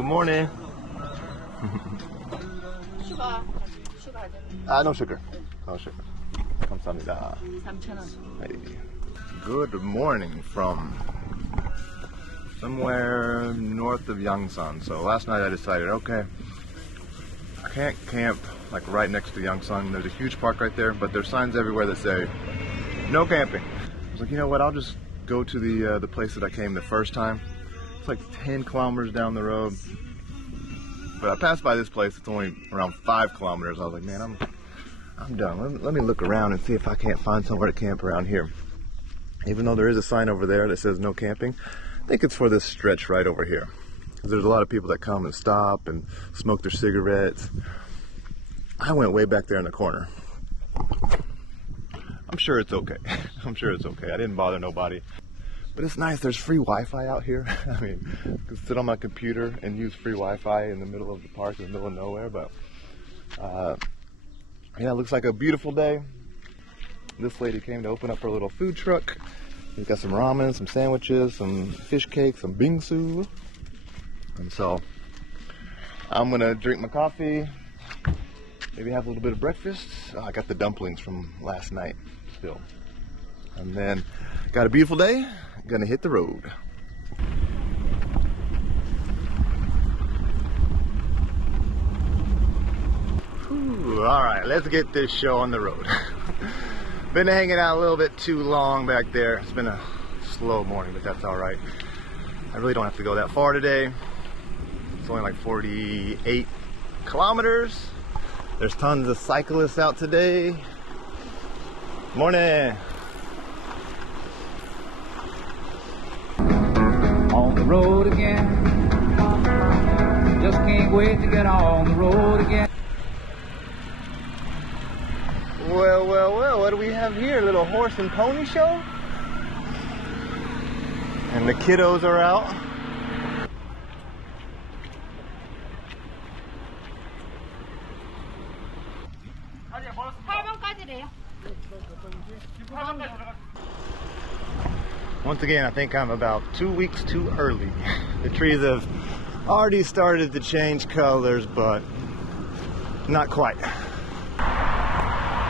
Good morning. No sugar. No sugar. 감사합니다. 3,000원. Good morning from somewhere north of Yangsan. So last night I decided, okay, I can't camp like right next to Yangsan. There's a huge park right there, but there's signs everywhere that say no camping. I was like, you know what? I'll just go to the place that I came the first time. It's like 10 kilometers down the road. But I passed by this place. It's only around 5 kilometers. I was like, man, I'm done. Let me look around and see if I can't find somewhere to camp around here. Even though there is a sign over there that says no camping, I think it's for this stretch right over here. Because there's a lot of people that come and stop and smoke their cigarettes. I went way back there in the corner. I'm sure it's okay. I'm sure it's okay. I didn't bother nobody. But it's nice. There's free Wi-Fi out here. I mean, I can sit on my computer and use free Wi-Fi in the middle of the park, in the middle of nowhere. But yeah, it looks like a beautiful day. This lady came to open up her little food truck. We've got some ramen, some sandwiches, some fish cake, some bingsu. And so I'm gonna drink my coffee, maybe have a little bit of breakfast. I got the dumplings from last night still. And then got a beautiful day, gonna hit the road. All right, let's get this show on the road. Been hanging out a little bit too long back there. It's been a slow morning, but that's all right. I really don't have to go that far today. It's only like 48 kilometers. There's tons of cyclists out today. Morning. On the road again. Just can't wait to get on the road again. Well, well, well, what do we have here? A little horse and pony show? And the kiddos are out. Once again, I think I'm about 2 weeks too early. The trees have already started to change colors, but not quite.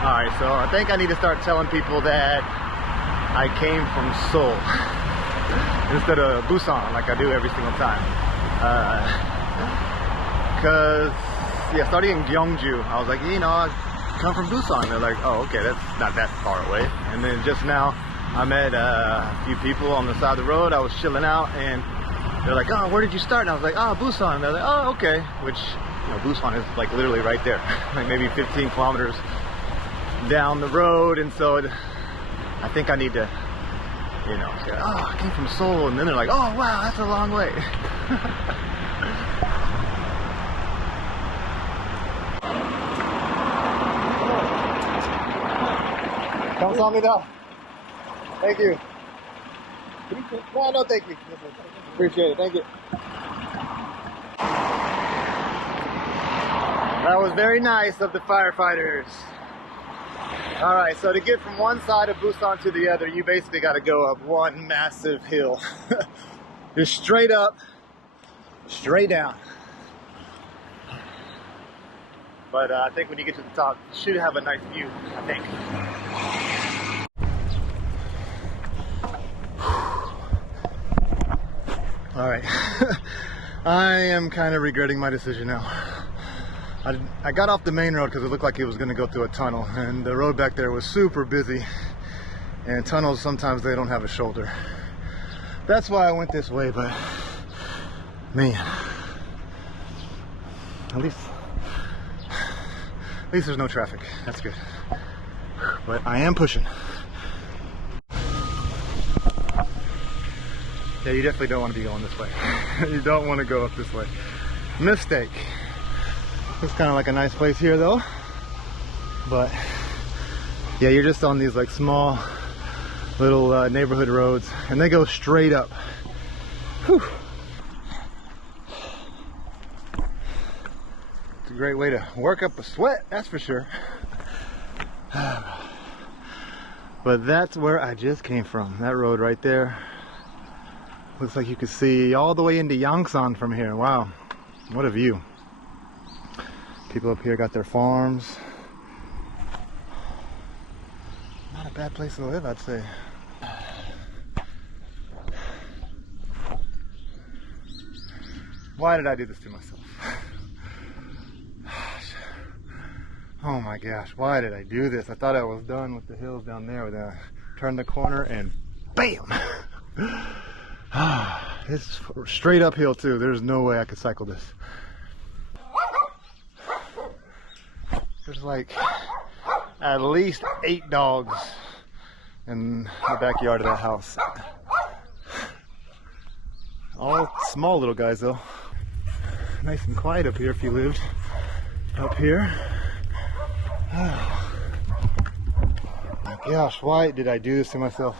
Alright, so I think I need to start telling people that I came from Seoul instead of Busan like I do every single time. Because, yeah, starting in Gyeongju, I was like, you know, I come from Busan. They're like, oh, okay, that's not that far away. And then just now, I met a few people on the side of the road. I was chilling out, and they're like, oh, where did you start? And I was like, oh, Busan. And they're like, oh, okay. Which, you know, Busan is like literally right there, like maybe 15 kilometers down the road. And so I think I need to, you know, say, oh, I came from Seoul. And then they're like, oh, wow, that's a long way. 감사합니다. Thank you. No, thank you. Appreciate it. Thank you. That was very nice of the firefighters. All right, so to get from one side of Busan to the other, you basically got to go up one massive hill. Just straight up, straight down. But I think when you get to the top, you should have a nice view, I think. All right, I am kind of regretting my decision now. I got off the main road because it looked like it was going to go through a tunnel, and the road back there was super busy, and tunnels, sometimes they don't have a shoulder. That's why I went this way, but man, at least there's no traffic. That's good. But I am pushing. Yeah, you definitely don't want to be going this way. You don't want to go up this way. Mistake. It's kind of like a nice place here though. But yeah, you're just on these like small little neighborhood roads, and they go straight up. Whew. It's a great way to work up a sweat, that's for sure. But that's where I just came from. That road right there. Looks like you could see all the way into Yangsan from here. Wow. What a view. People up here got their farms. Not a bad place to live, I'd say. Why did I do this to myself? Oh my gosh, why did I do this? I thought I was done with the hills down there, but then I turned the corner and BAM! It's straight uphill too. There's no way I could cycle this. There's like at least 8 dogs in the backyard of that house. All small little guys though. Nice and quiet up here if you lived up here. Oh my gosh, why did I do this to myself?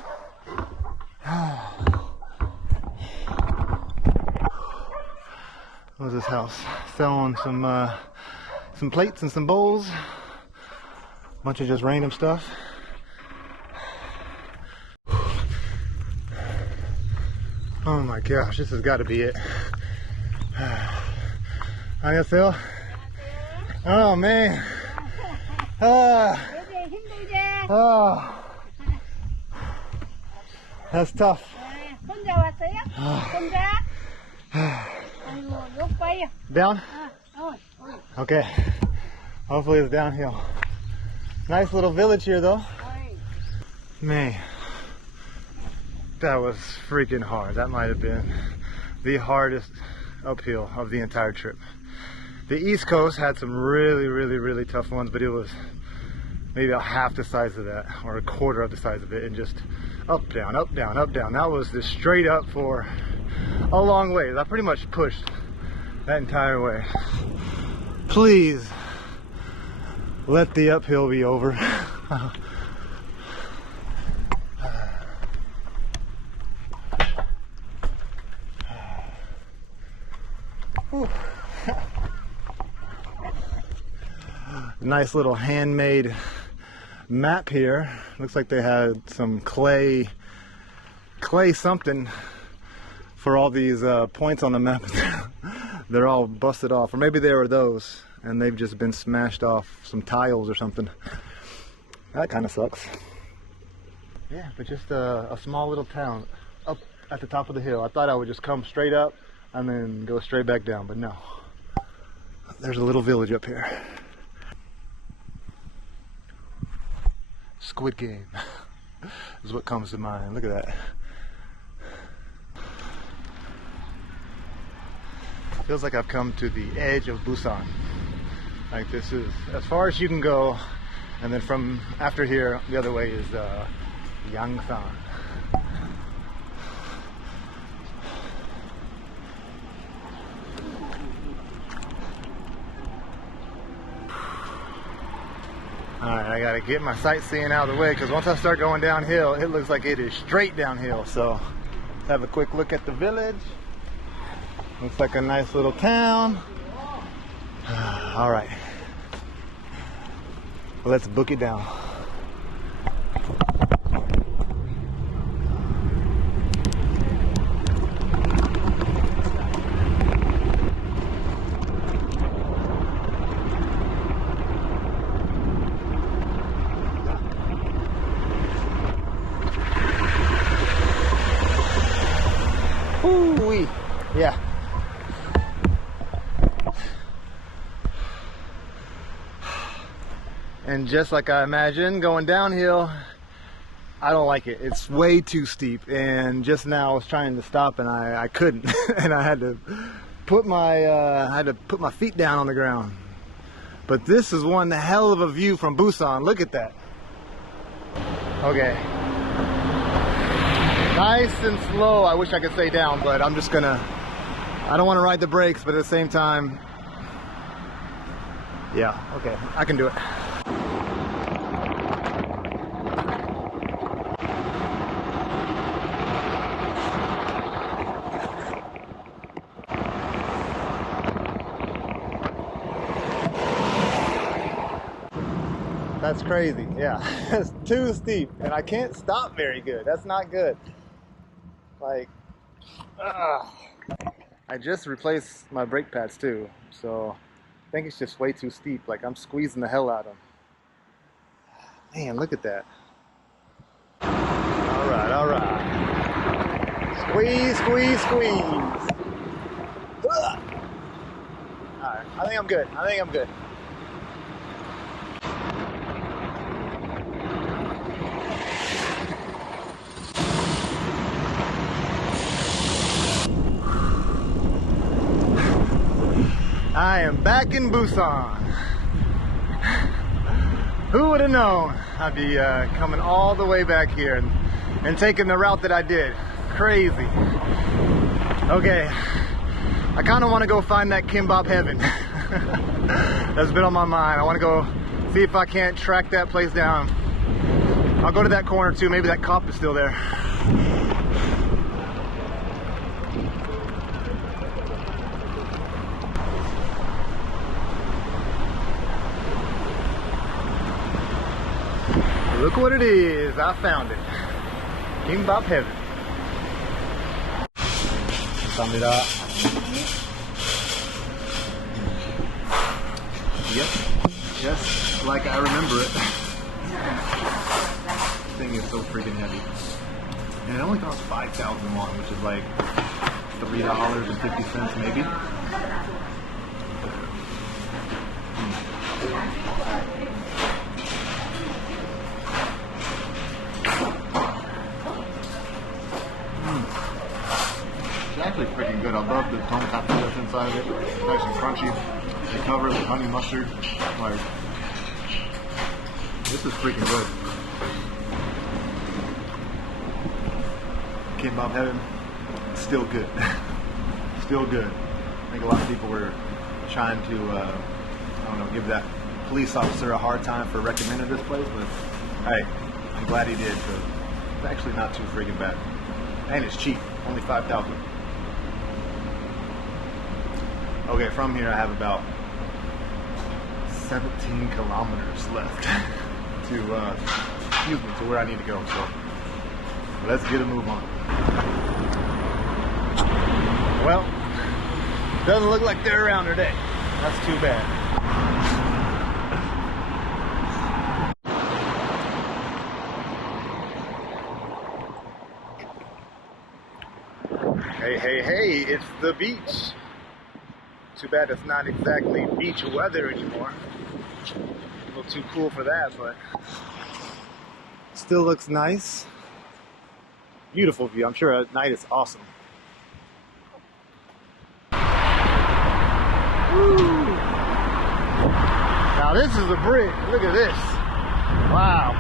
What was this house? Selling some plates and some bowls. A bunch of just random stuff. Oh my gosh, this has got to be it. 안녕하세요. Oh man. That's tough. 혼자 왔어요? 혼자? 아이고, 못 봐요. Down? Okay. Hopefully it's downhill. Nice little village here though. Man. That was freaking hard. That might have been the hardest uphill of the entire trip. The East Coast had some really tough ones, but it was maybe about half the size of that, or a quarter of the size of it, and just up, down, up, down, up, down. That was just straight up for a long way. I pretty much pushed that entire way. Please let the uphill be over. Nice little handmade map here. Looks like they had some clay something for all these points on the map. They're all busted off, or maybe they were those and they've just been smashed off some tiles or something. That kind of sucks. Yeah, but just a small little town up at the top of the hill. I thought I would just come straight up and then go straight back down, but no. There's a little village up here. Squid Game is what comes to mind. Look at that. Feels like I've come to the edge of Busan. Like this is as far as you can go, and then from after here, the other way is Yangsan. Alright, I gotta get my sightseeing out of the way, because once I start going downhill, it looks like it is straight downhill. So let's have a quick look at the village. Looks like a nice little town. Alright, let's book it down. Ooh-wee. Yeah. And just like I imagined, going downhill, I don't like it. It's way too steep. And just now I was trying to stop and I couldn't. And I had to put my feet down on the ground. But this is one hell of a view from Busan. Look at that. Okay. Nice and slow. I wish I could stay down, but I'm just gonna, I don't want to ride the brakes, but at the same time, yeah, okay, I can do it. That's crazy, yeah. It's too steep, and I can't stop very good. That's not good. Like, I just replaced my brake pads too, so I think it's just way too steep. Like I'm squeezing the hell out of them. Man, look at that. All right, all right. Squeeze, squeeze, squeeze. Ugh. All right, I think I'm good. I think I'm good. I am back in Busan. Who would have known I'd be coming all the way back here and taking the route that I did. Crazy. Okay, I kind of want to go find that Kimbap Heaven. That's been on my mind. I want to go see if I can't track that place down. I'll go to that corner too. Maybe that cop is still there. Look what it is, I found it. Kimbap Heaven. 감사합니다. Yep, just like I remember it. This thing is so freaking heavy. And it only costs 5,000 won, which is like $3.50 maybe. It's actually freaking good. I love the tonkatsu that's inside of it. It's nice and crunchy. They cover it with honey mustard. Like, this is freaking good. Kimbap Heaven, still good. Still good. I think a lot of people were trying to, I don't know, give that police officer a hard time for recommending this place, but hey, I'm glad he did, because it's actually not too freaking bad. And it's cheap, only 5,000. Okay, from here I have about 17 kilometers left to, to where I need to go. So let's get a move on. Well, doesn't look like they're around today. That's too bad. Hey, hey, hey, it's the beach. Too bad it's not exactly beach weather anymore. A little too cool for that, but still looks nice. Beautiful view. I'm sure at night it's awesome. Woo. Now this is a bridge. Look at this. Wow.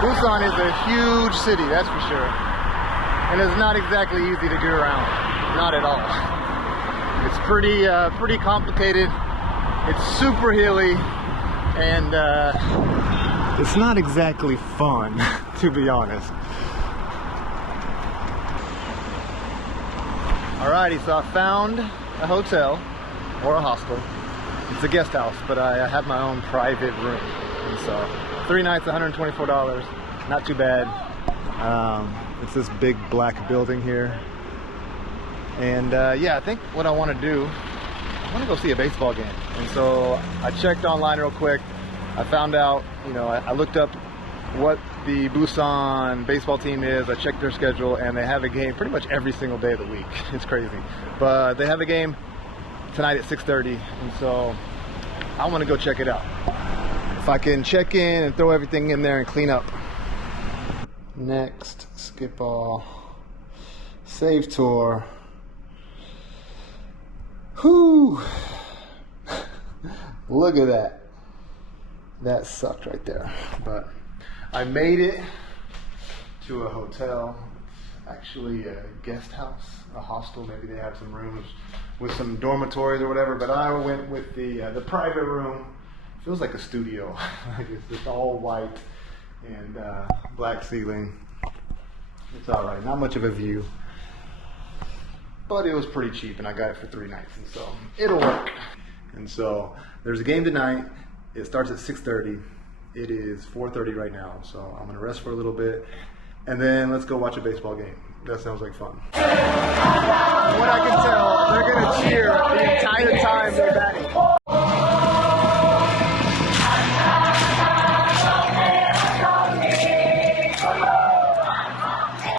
Busan is a huge city, that's for sure. And it's not exactly easy to get around. Not at all. It's pretty complicated. It's super hilly, and it's not exactly fun, to be honest. Alrighty, so I found a hotel or a hostel. It's a guest house, but I have my own private room, and so 3 nights, $124. Not too bad. It's this big black building here. And yeah, I think what I want to do, I want to go see a baseball game. And so I checked online real quick. I found out, you know, I looked up what the Busan baseball team is. I checked their schedule, and they have a game pretty much every single day of the week. It's crazy. But they have a game tonight at 6:30, and so I want to go check it out. If I can check in and throw everything in there and clean up. Next, skip all. Save tour. Whew. Look at that. That sucked right there. But I made it to a hotel. Actually a guest house, a hostel. Maybe they have some rooms with some dormitories or whatever. But I went with the private room. Feels like a studio. It's just all white and black ceiling. It's all right. Not much of a view. But it was pretty cheap, and I got it for 3 nights, and so it'll work. And so there's a game tonight. It starts at 6:30. It is 4:30 right now, so I'm gonna rest for a little bit, and then let's go watch a baseball game. That sounds like fun. From what I can tell, they're going to cheer the